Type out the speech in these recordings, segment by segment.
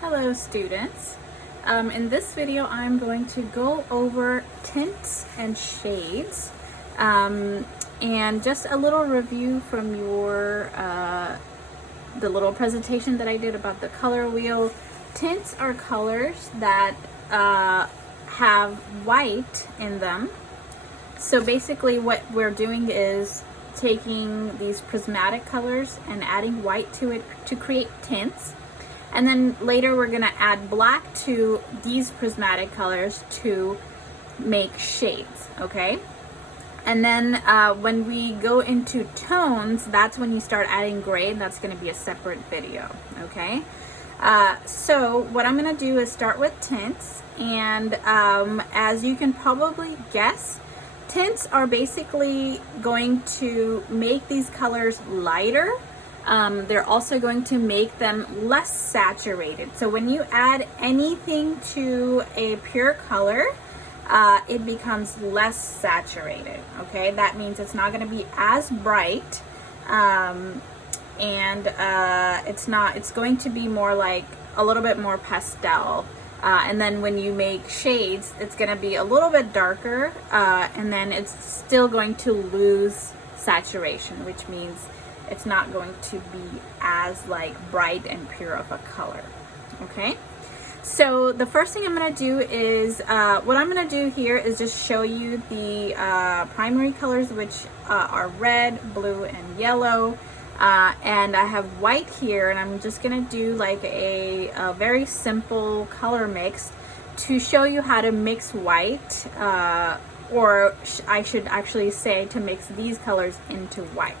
Hello students. In this video I'm going to go over tints and shades and just a little review from your the little presentation that I did about the color wheel. Tints are colors that have white in them. So basically what we're doing is taking these prismatic colors and adding white to it to create tints. And then later we're going to add black to these prismatic colors to make shades, okay? And then when we go into tones, that's when you start adding gray, and that's going to be a separate video, okay? So what I'm going to do is start with tints, and as you can probably guess, tints are basically going to make these colors lighter. They're also going to make them less saturated. So when you add anything to a pure color, it becomes less saturated, okay? That means it's not going to be as bright, it's going to be more like a little bit more pastel. And then when you make shades, it's going to be a little bit darker, and then it's still going to lose saturation, which means it's not going to be as like bright and pure of a color, okay? So the first thing I'm going to do is, what I'm going to do here is just show you the primary colors, which are red, blue, and yellow. And I have white here, and I'm just going to do like a very simple color mix to show you how to mix white, or I should actually say to mix these colors into white.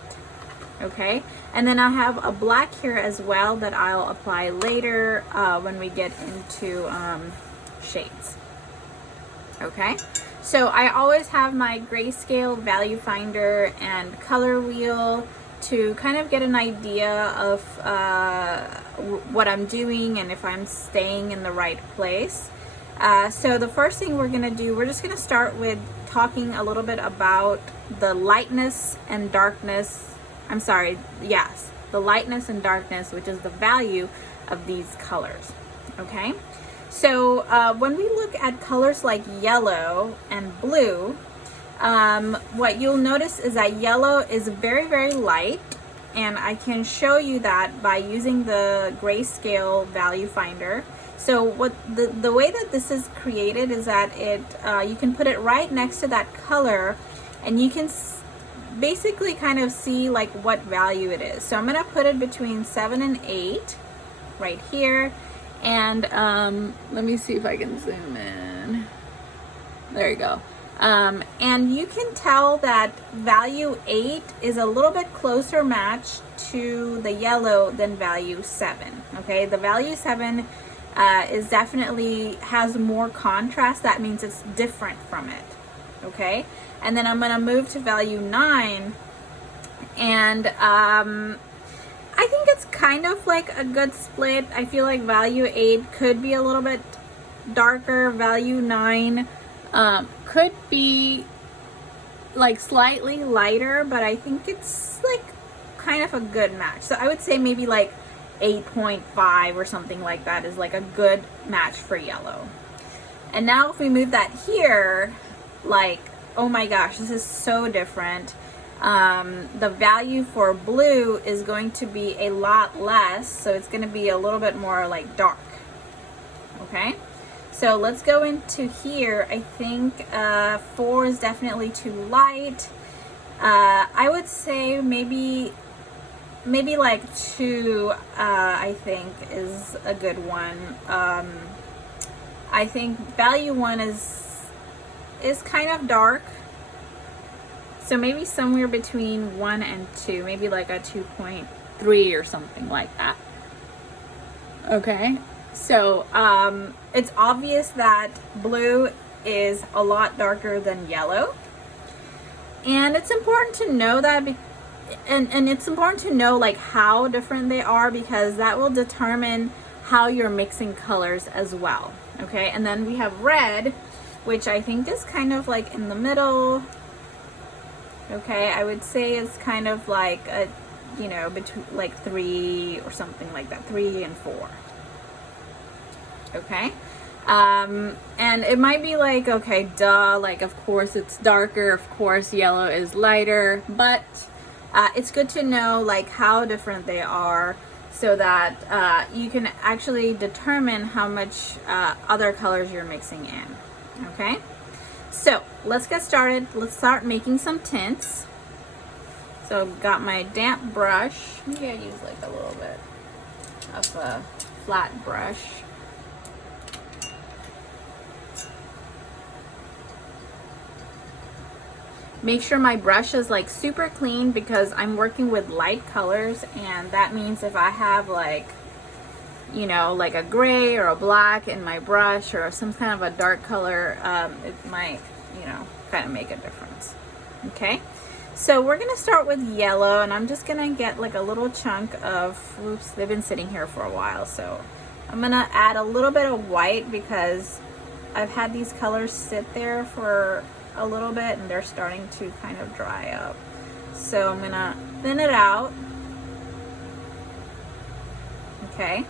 Okay, and then I have a black here as well that I'll apply later when we get into shades. Okay, so I always have my grayscale value finder and color wheel to kind of get an idea of what I'm doing and if I'm staying in the right place. So the first thing we're going to do, we're just going to start with talking a little bit about the lightness and darkness. The lightness and darkness, which is the value of these colors, okay? So when we look at colors like yellow and blue, what you'll notice is that yellow is very, very light, and I can show you that by using the grayscale value finder. So what the way that this is created is that you can put it right next to that color, and you can basically kind of see like what value it is. So I'm going to put it between 7 and 8 right here, and let me see if I can zoom in. There you go. And you can tell that value 8 is a little bit closer match to the yellow than value 7. Okay, the value 7 is definitely has more contrast. That means it's different from it. Okay, and then I'm going to move to value 9, and I think it's kind of like a good split. I feel like value 8 could be a little bit darker. Value 9 could be like slightly lighter, but I think it's like kind of a good match. So I would say maybe like 8.5 or something like that is like a good match for yellow. And now if we move that here, like, oh my gosh, this is so different. The value for blue is going to be a lot less, so it's going to be a little bit more like dark. Okay, so let's go into here. I think 4 is definitely too light. I would say maybe like 2 I think is a good one. I think value 1 is kind of dark, so maybe somewhere between 1 and 2, maybe like a 2.3 or something like that. Okay, so it's obvious that blue is a lot darker than yellow, and it's important to know that, and it's important to know like how different they are, because that will determine how you're mixing colors as well. Okay, and then we have red, which I think is kind of like in the middle. Okay, I would say it's kind of like a, between like 3 or something like that, 3 and 4. okay? And it might be like, okay, duh, like of course it's darker, of course yellow is lighter, but it's good to know like how different they are so that you can actually determine how much other colors you're mixing in, okay? So let's get started. Let's start making some tints. So I've got my damp brush. Maybe I use like a little bit of a flat brush. Make sure my brush is like super clean because I'm working with light colors, and that means if I have like, you know, like a gray or a black in my brush or some kind of a dark color, it might, you know, kind of make a difference. Okay, so we're gonna start with yellow, and I'm just gonna get like a little chunk of, oops, they've been sitting here for a while, so I'm gonna add a little bit of white because I've had these colors sit there for a little bit and they're starting to kind of dry up. So I'm gonna thin it out. Okay.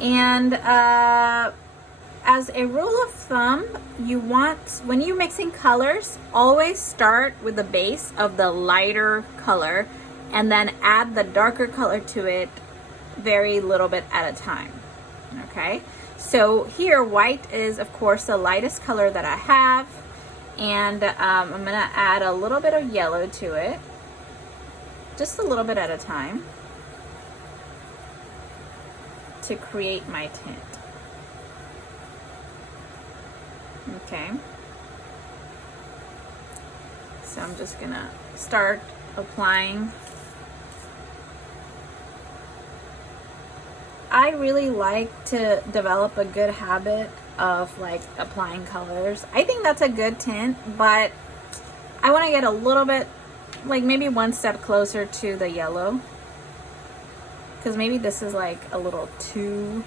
And as a rule of thumb, you want, when you're mixing colors, always start with the base of the lighter color and then add the darker color to it very little bit at a time. Okay. So here, white is of course the lightest color that I have. And I'm gonna add a little bit of yellow to it, just a little bit at a time, to create my tint. Okay. So I'm just gonna start applying. I really like to develop a good habit of like applying colors. I think that's a good tint, but I want to get a little bit, like maybe one step closer to the yellow, because maybe this is like a little too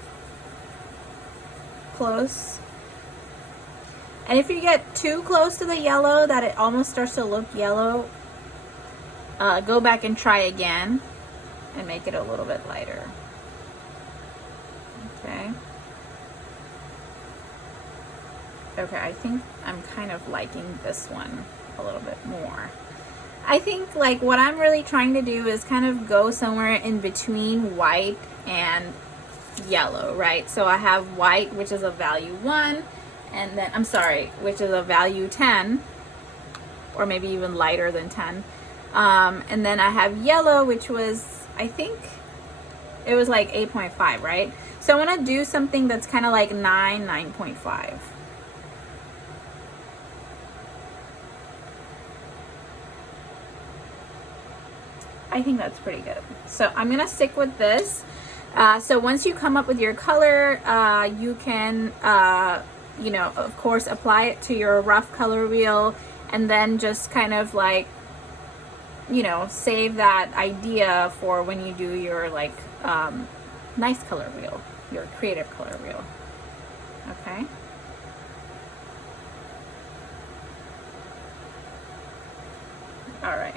close. And if you get too close to the yellow that it almost starts to look yellow, go back and try again and make it a little bit lighter. Okay. Okay, I think I'm kind of liking this one a little bit more. I think like what I'm really trying to do is kind of go somewhere in between white and yellow, right? So I have white, which is a value 1, and then, I'm sorry, which is a value 10, or maybe even lighter than 10. And then I have yellow, which was, I think it was like 8.5, right? So I want to do something that's kind of like 9.5. I think that's pretty good. So I'm gonna stick with this. So once you come up with your color, you can, you know, of course, apply it to your rough color wheel, and then just kind of like, you know, save that idea for when you do your like nice color wheel, your creative color wheel. Okay. All right.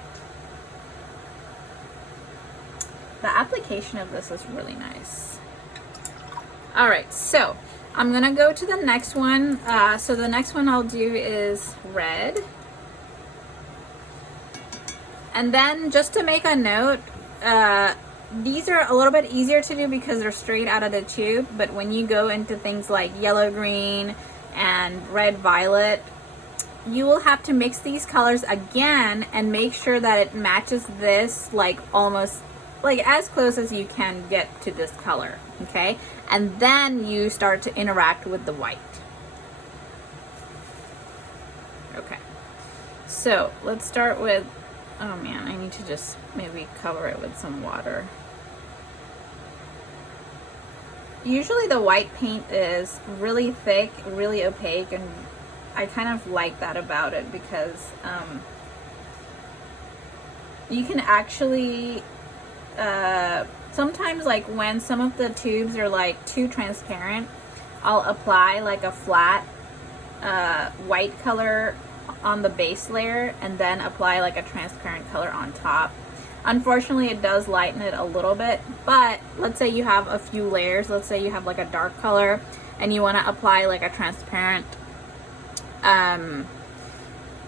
The application of this is really nice. All right, so I'm gonna go to the next one. So the next one I'll do is red. And then just to make a note, these are a little bit easier to do because they're straight out of the tube, but when you go into things like yellow green and red violet, you will have to mix these colors again and make sure that it matches this like almost like as close as you can get to this color, okay? And then you start to interact with the white. Okay, so let's start with, oh man, I need to just maybe cover it with some water. Usually the white paint is really thick, really opaque, and I kind of like that about it because you can actually sometimes, like when some of the tubes are like too transparent, I'll apply like a flat white color on the base layer and then apply like a transparent color on top. Unfortunately, it does lighten it a little bit, but let's say you have a few layers. Let's say you have like a dark color and you want to apply like a transparent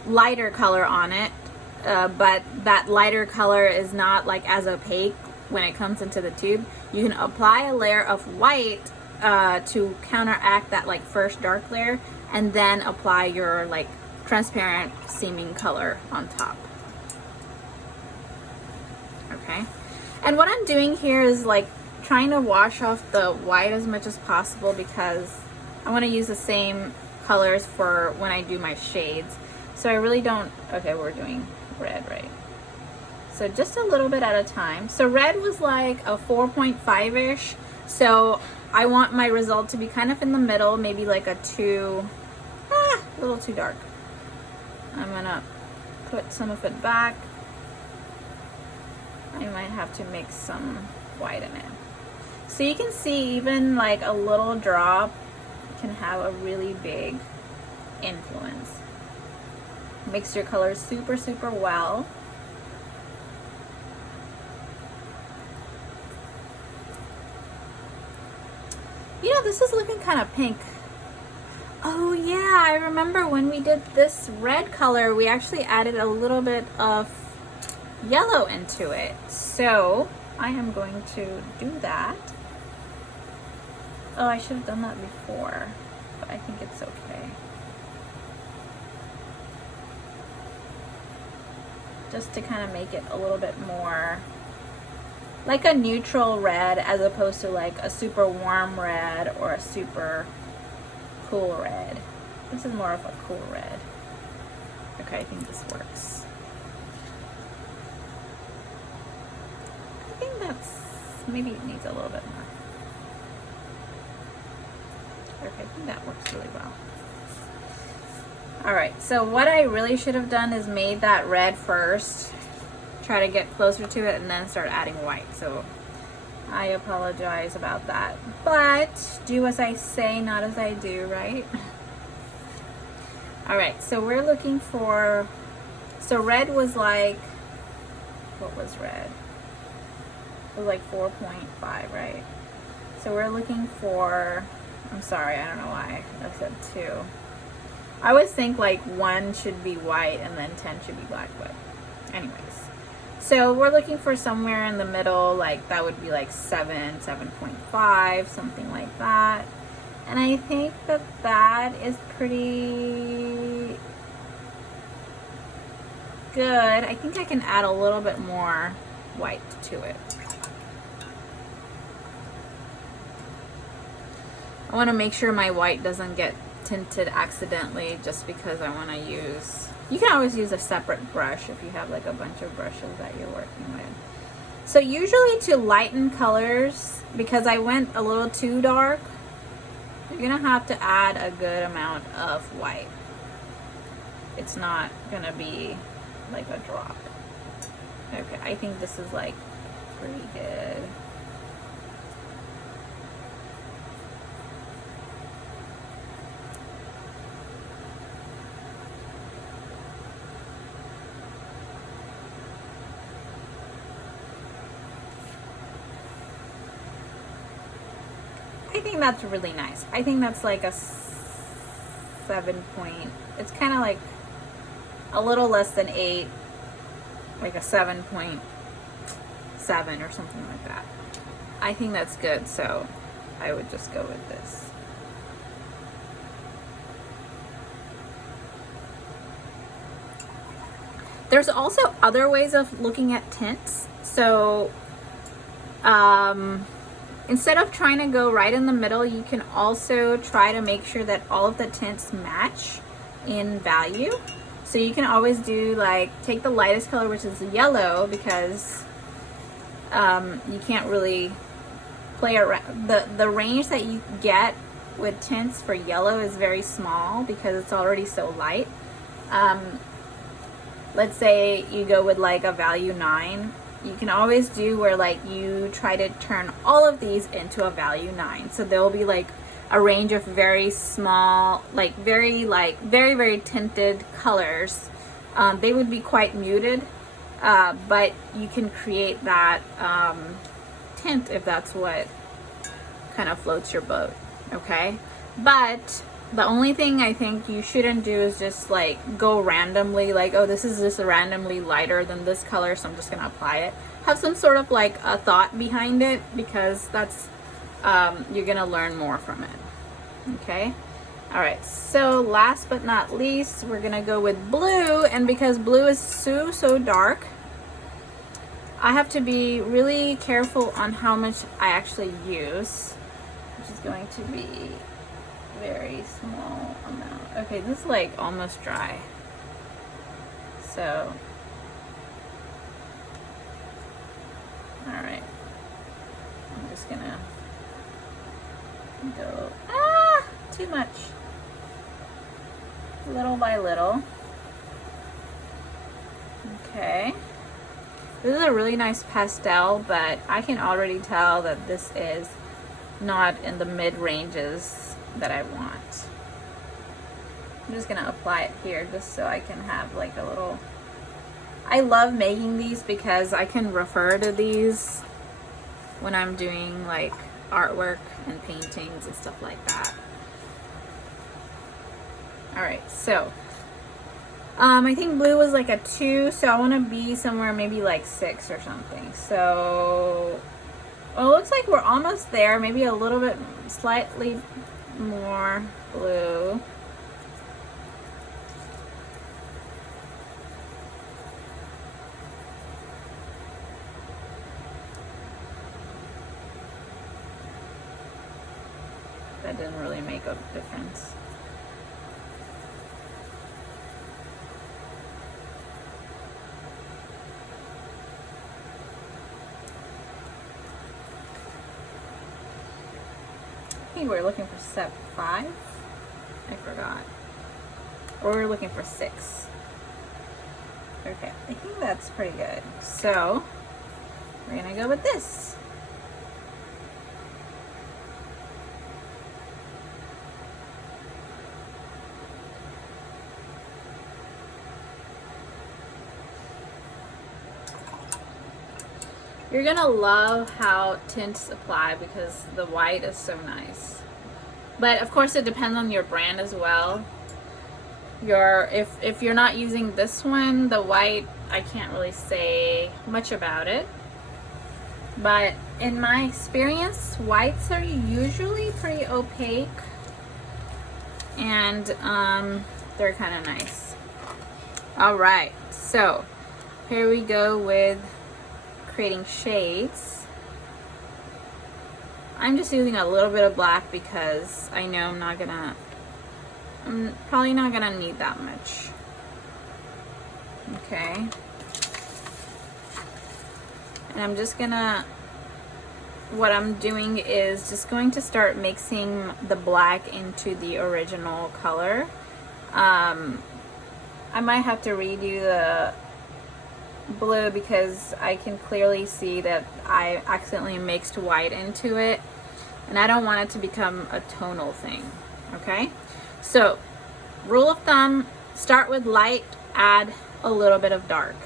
lighter color on it, but that lighter color is not like as opaque when it comes into the tube. You can apply a layer of white to counteract that like first dark layer, and then apply your like transparent seeming color on top. Okay, and what I'm doing here is like trying to wash off the white as much as possible, because I want to use the same colors for when I do my shades. So I really don't, okay, we're doing red, right? So just a little bit at a time. So red was like a 4.5-ish. So I want my result to be kind of in the middle, maybe like a a little too dark. I'm gonna put some of it back. I might have to mix some white in it. So you can see even like a little drop can have a really big influence. Mix your colors super, super well. You know, this is looking kind of pink. Oh yeah, I remember when we did this red color, we actually added a little bit of yellow into it. So I am going to do that. Oh, I should have done that before, but I think it's okay. Just to kind of make it a little bit more like a neutral red, as opposed to like a super warm red or a super cool red. This is more of a cool red. Okay, I think this works. I think that's, maybe it needs a little bit more. Okay, I think that works really well. All right, so what I really should have done is made that red first, try to get closer to it, and then start adding white. So I apologize about that, but do as I say, not as I do, right? All right, so we're looking for, so red was like, what was red? It was like 4.5, right? So we're looking for, I'm sorry, I don't know why I said 2. I always think like 1 should be white and then 10 should be black, but anyways. So we're looking for somewhere in the middle, like that would be like 7, 7.5, something like that. And I think that that is pretty good. I think I can add a little bit more white to it. I want to make sure my white doesn't get tinted accidentally, just because I want to use, you can always use a separate brush if you have like a bunch of brushes that you're working with. So usually to lighten colors, because I went a little too dark, you're gonna have to add a good amount of white. It's not gonna be like a drop. Okay, I think this is like pretty good. I think that's really nice. I think that's like a 7 point. It's kind of like a little less than 8, like a 7.7 or something like that. I think that's good, so I would just go with this. There's also other ways of looking at tints. So instead of trying to go right in the middle, you can also try to make sure that all of the tints match in value. So you can always do like, take the lightest color, which is yellow, because you can't really play around. The range that you get with tints for yellow is very small because it's already so light. Let's say you go with like a value 9. You can always do where like you try to turn all of these into a value 9. So there'll be like a range of very small, like very very tinted colors. They would be quite muted, but you can create that tint if that's what kind of floats your boat, okay? But the only thing I think you shouldn't do is just like go randomly, like, oh, this is just randomly lighter than this color, so I'm just gonna apply it. Have some sort of like a thought behind it, because that's you're gonna learn more from it, okay? All right, so last but not least, we're gonna go with blue, and because blue is so dark, I have to be really careful on how much I actually use, which is going to be very small amount. Okay, this is like almost dry. So, all right, I'm just gonna go, too much. Little by little. Okay. This is a really nice pastel, but I can already tell that this is not in the mid ranges that I want. I'm just gonna apply it here just so I can have like a little, I love making these because I can refer to these when I'm doing like artwork and paintings and stuff like that. All right, so I think blue was like a 2, so I want to be somewhere maybe like 6 or something. So, well, it looks like we're almost there. Maybe a little bit, slightly more blue. That didn't really make a difference. I think we're looking for step 5. I forgot. Or we're looking for 6. Okay, I think that's pretty good. So we're gonna go with this. You're gonna love how tints apply because the white is so nice. But of course it depends on your brand as well. If you're not using this one, the white, I can't really say much about it. But in my experience, whites are usually pretty opaque, and they're kind of nice. All right, so here we go with creating shades. I'm just using a little bit of black because I know I'm probably not gonna need that much. Okay. And I'm just gonna, what I'm doing is just going to start mixing the black into the original color. I might have to redo the blue because I can clearly see that I accidentally mixed white into it, and I don't want it to become a tonal thing. Okay, so rule of thumb, start with light, add a little bit of dark,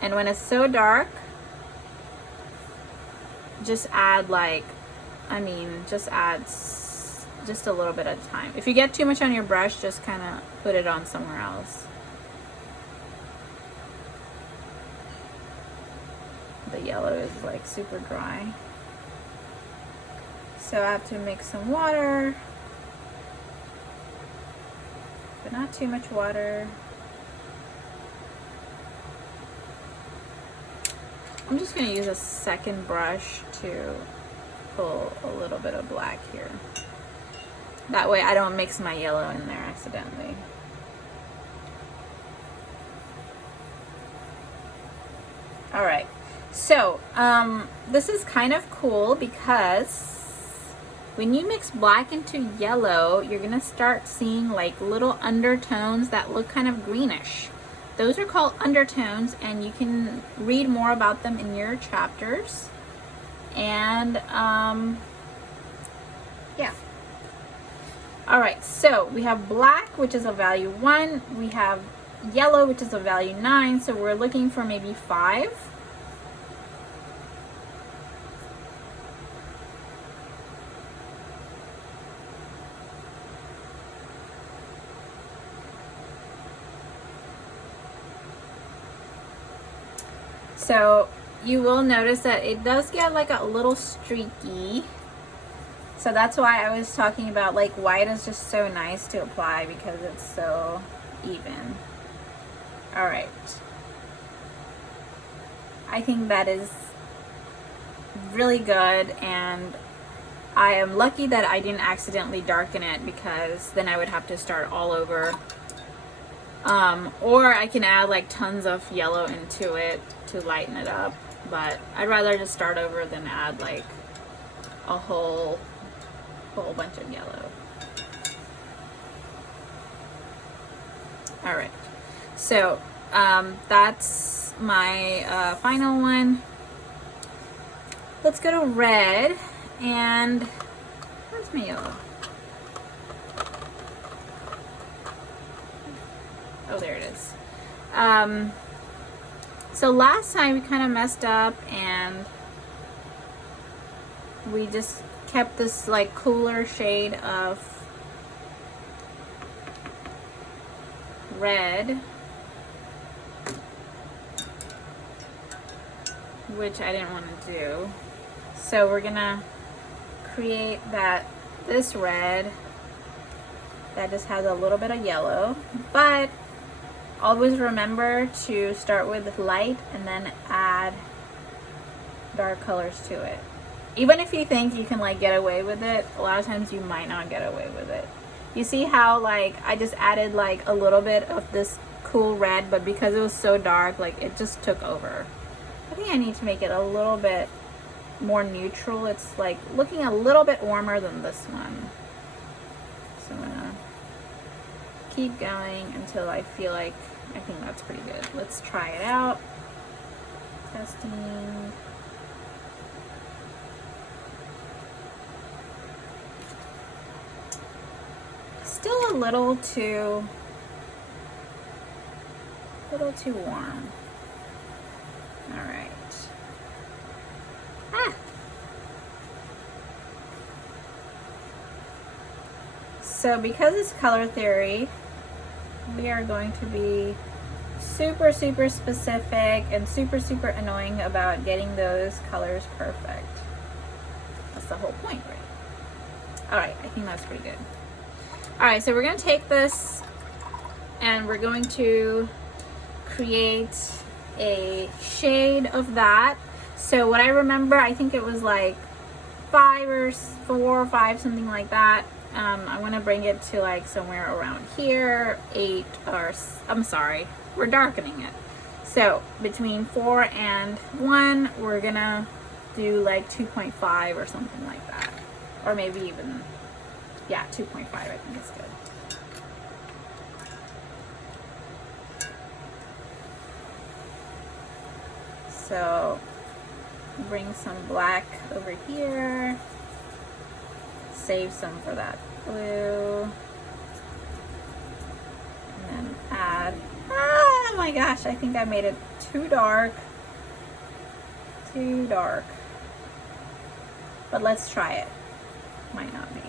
and when it's so dark, just add like, just add just a little bit at a time. If you get too much on your brush, just kind of put it on somewhere else. The yellow is like super dry, so I have to mix some water, but not too much water. I'm just going to use a second brush to pull a little bit of black here. That way I don't mix my yellow in there accidentally. All right. So, this is kind of cool because when you mix black into yellow, you're gonna start seeing like little undertones that look kind of greenish. Those are called undertones, and you can read more about them in your chapters. And, yeah. All right, so we have black, which is a value 1. We have yellow, which is a value 9, so we're looking for maybe 5. So you will notice that it does get like a little streaky. So that's why I was talking about like white is just so nice to apply because it's so even. All right. I think that is really good, and I am lucky that I didn't accidentally darken it because then I would have to start all over. Or I can add like tons of yellow into it to lighten it up, but I'd rather just start over than add like a whole bunch of yellow. All right, so that's my final one. Let's go to red, and where's my yellow? Oh, there it is. So last time we kind of messed up and we just kept this like cooler shade of red, which I didn't want to do. So we're gonna create this red that just has a little bit of yellow, but always remember to start with light and then add dark colors to it. Even if you think you can like get away with it, a lot of times you might not get away with it. You see how like I just added like a little bit of this cool red, but because it was so dark, like it just took over. I think I need to make it a little bit more neutral. It's like looking a little bit warmer than this one. So I'm gonna keep going until I feel like I think that's pretty good. Let's try it out. Testing. Still a little too warm. All right. So because it's color theory, we are going to be super specific and super annoying about getting those colors perfect. That's the whole point, right? All right, I think that's pretty good. All right, so we're going to take this and we're going to create a shade of that. So what I remember, I think it was like 5 or 4 or 5, something like that. I want to bring it to like somewhere around here, 8, or I'm sorry, we're darkening it. So between 4 and 1, we're gonna do like 2.5 or something like that. Or maybe even, yeah, 2.5 I think is good. So bring some black over here. Save some for that blue, and then add, oh my gosh, I think I made it too dark, but let's try it. Might not be.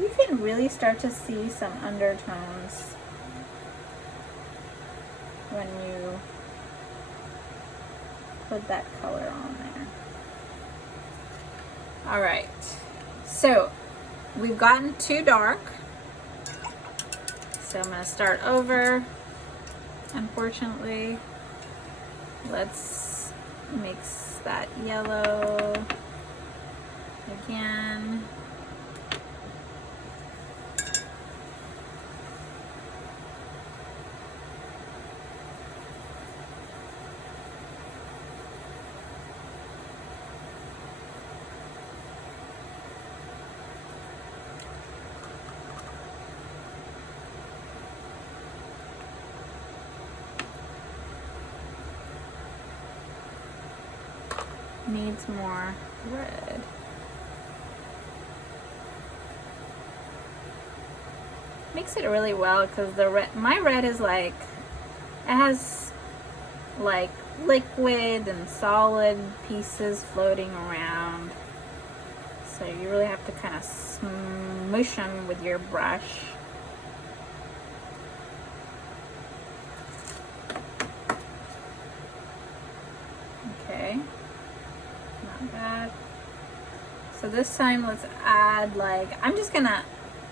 You can really start to see some undertones when you put that color on there. All right, so we've gotten too dark, so I'm gonna start over. Unfortunately, let's mix that yellow again. needs more red. Mix it really well, because the red, my red is like, it has like liquid and solid pieces floating around. So you really have to kind of smush them with your brush. Okay, not bad. So this time let's add, like, I'm just gonna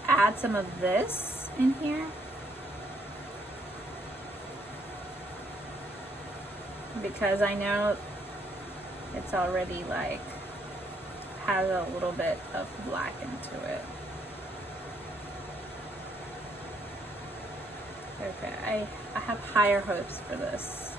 add some of this in here. Because I know it's already like has a little bit of black into it. Okay, I have higher hopes for this.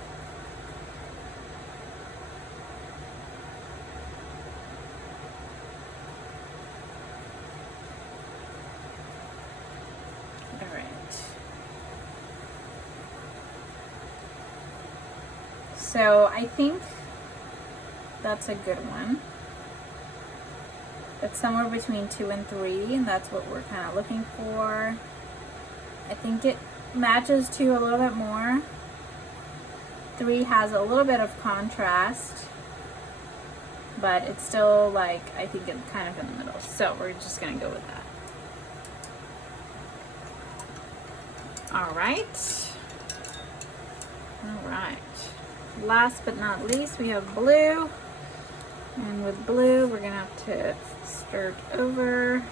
All right. So I think that's a good one. It's somewhere between 2 and 3, and that's what we're kind of looking for. I think it matches 2 a little bit more. 3 has a little bit of contrast, but it's still like, I think it's kind of in the middle. So we're just gonna go with that. All right. All right. Last but not least, we have blue. And with blue, we're gonna have to stir it over.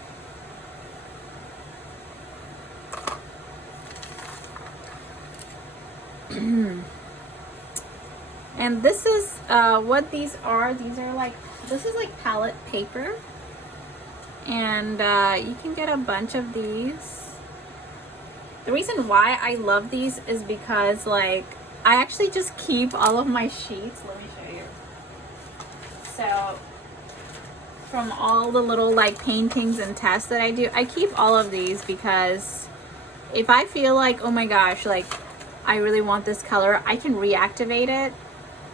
And this is what these are. These are like, this is like palette paper. And you can get a bunch of these. The reason why I love these is because, like, I actually just keep all of my sheets. Let me show you. So from all the little like paintings and tests that I do, I keep all of these because if I feel like, oh my gosh, like I really want this color, I can reactivate it.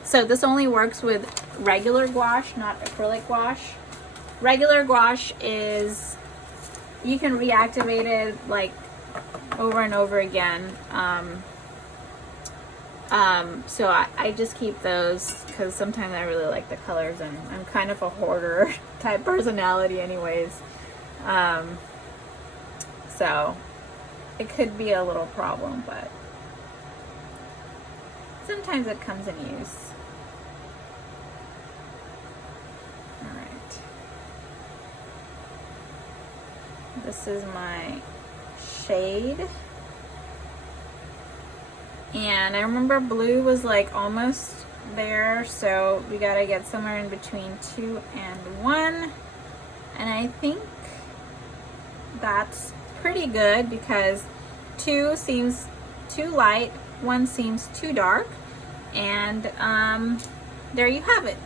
So this only works with regular gouache, not acrylic gouache. Regular gouache is, you can reactivate it like over and over again. So I just keep those because sometimes I really like the colors, and I'm kind of a hoarder type personality anyways. So it could be a little problem, but sometimes it comes in use. All right. This is my shade. And I remember blue was like almost there, so we gotta get somewhere in between 2 and 1. And I think that's pretty good because 2 seems too light, 1 seems too dark, and there you have it.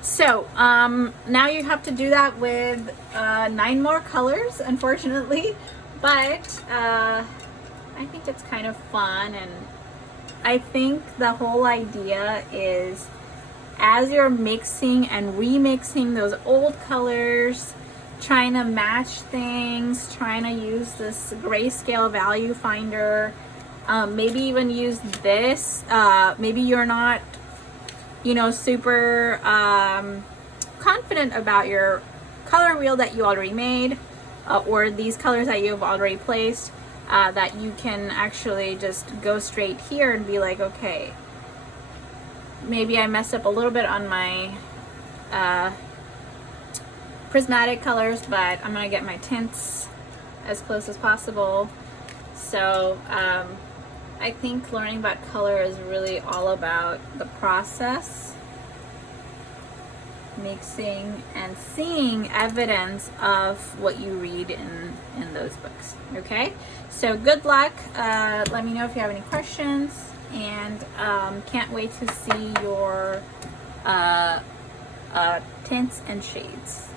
So now you have to do that with 9 more colors, unfortunately, but I think it's kind of fun. And I think the whole idea is, as you're mixing and remixing those old colors, trying to match things, trying to use this grayscale value finder, maybe even use this. Maybe you're not, you know, super confident about your color wheel that you already made, or these colors that you've already placed. That you can actually just go straight here and be like, okay, maybe I messed up a little bit on my prismatic colors, but I'm gonna get my tints as close as possible. So I think learning about color is really all about the process, mixing, and seeing evidence of what you read in those books. Okay, so good luck. Let me know if you have any questions, and can't wait to see your tints and shades.